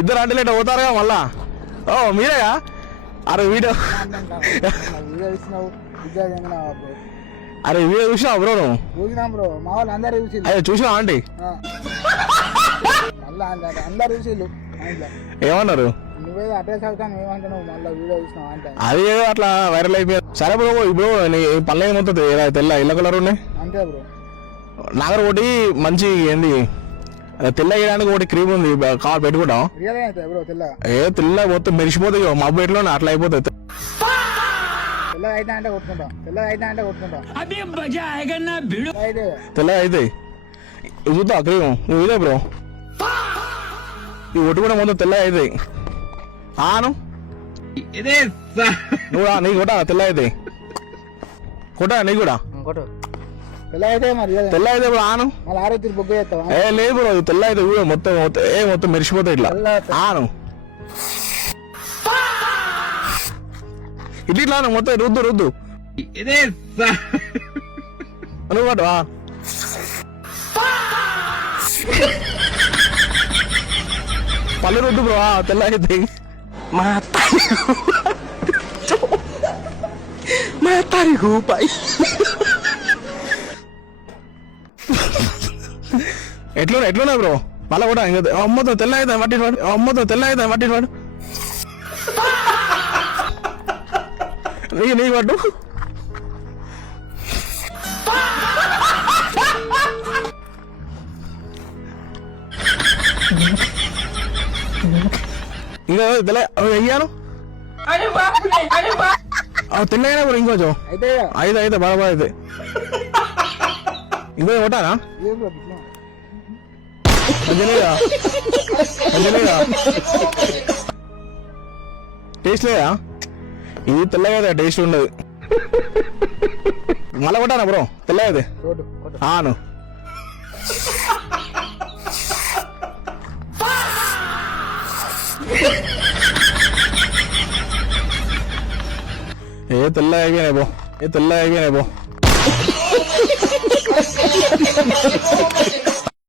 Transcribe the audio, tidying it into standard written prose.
ఇద్దరు అంటే లేట్ పోతారుగా మళ్ళా. మీరేగా అరే వీడియో అరే వీడియో చూసినావు బ్రో? నువ్వు చూసినాం బ్రో, మా వాళ్ళు అందరూ చూసి. అదే చూసినావా ఆంటీ? మళ్ళా అందరు చూసిళ్ళు. ఏమన్నారు? నువ్వేదో అడ్రస్ అవుతాను ఏమంటున్నావు, మళ్ళీ వీడియో చూసినావు అంటే అది ఏదో అట్లా వైరల్ అయిపోయింది. సరే బ్రో, ఇప్పుడు పల్లె ఏమవుతుంది తెల్ల ఇళ్ళ కలర్ ఉన్నాయి అంతే బ్రో. నాగర్ ఒకటి మంచి ఏంది తెల్ల వేయడానికి ఒకటి క్రీమ్ ఉంది, కావాలి పెట్టుకుంటాం. బ్రో తెల్లగా తెల్ల మొత్తం మెరిసిపోతాయి మబ్బు ఎట్లో అట్లా అయిపోతుంది. తెల్లగా అయితే అంటే కొట్టుకుంటాం, తెల్లగా అయితే అంటే కొట్టుకుంటాం. తెల్లగా అయితే చూద్దా క్రీమ్ నువ్వు ఇదే బ్రో, ఈ ఒట్టు కూడా మొత్తం తెల్లగా అవుతాయి. ఆను నువ్వు నీ కొట్టా తెల్ల అయితే కొట్టా నీ కూడా తెల్ల అయితే మరి తెల్ల అయితే బ్రో ఆను. మళ్ళీ ఆరోగ్యం బొగ్గు చేస్తావా? లేదు బ్రో తెల్ల అయితే కూడా మొత్తం మొత్తం మెరిసిపోతాయి ఇట్లా. ఆను ఇట్లా మొత్తం రుద్దు రుద్దు నువ్వు పట్టు. పళ్ళు రుద్దు బ్రో తెల్ల అయితే. మా తారీఖు ఎట్లున్నా బ్రో మళ్ళా కూడా అమ్మతో తెల్ల అయితే మట్టి వాడు, అమ్మతో తెల్ల అయితే మట్టి వాడు నీ పట్టు. ఇంకా తెల్ల అయ్యాను తెల్లగా బ్రో ఇంకొంచెం అయితే బాగా అయితే ఇంకో కొట్టానా టేస్ట్ లేదా? ఇది తెల్లగా టేస్ట్ ఉండదు. మళ్ళా కొట్టానా బ్రో తెల్లగా ఆను. తెల్లగా అయిపోయినాయి బో, తెల్లగా అయిపోయినాయి బో.